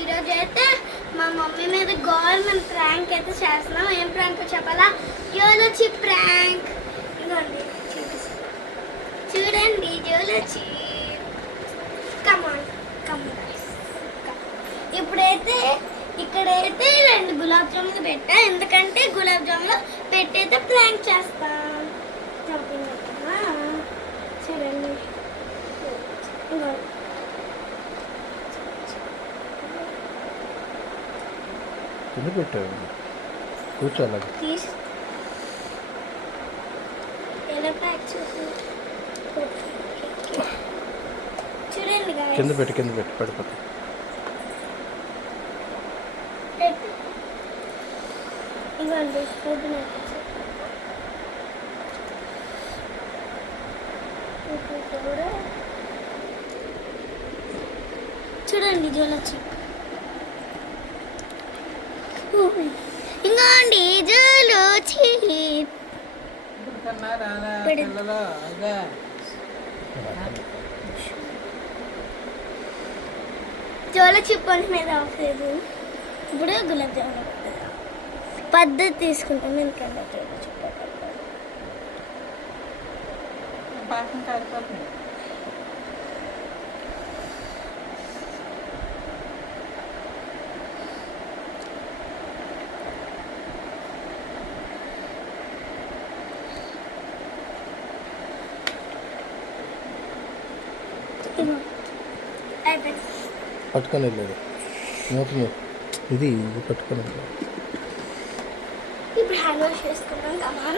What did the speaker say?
ఈరోజు అయితే మా మమ్మీ మీద గవర్నమెంట్ ప్రాంక్ అయితే చేస్తున్నాం. ఏం ప్రాంక్ చెప్పాలా? జోలొచ్చి ప్రాంక్. ఇదిగోండి చూడండి, జోలొచ్చి. కమాన్ కమాన్. ఇప్పుడైతే ఇక్కడైతే 2 గులాబ్ జాములు పెట్టా, ఎందుకంటే గులాబ్ జాములు పెట్టయితే ప్రాంక్ చేస్తాం. చూడండి ఎందుకు పెట్టావు? కూర్చోాలి చూడండి కింద పెట్టి పడిపోతా. ఇవ్వండి చూడండి జోలొచ్చి. ఇంకోండి జోలొచ్చి. జోలొచ్చి పొని మీద ఆఫలేదు. ఇప్పుడు గులాబ్ జామున్ పద్ధతి తీసుకుంటాం. ఎందుకంటే పట్టుకొని వెళ్ళలేదు ఇది పట్టుకొని. ఇప్పుడు హ్యాండ్ వాష్ చేసుకున్నాం కదా.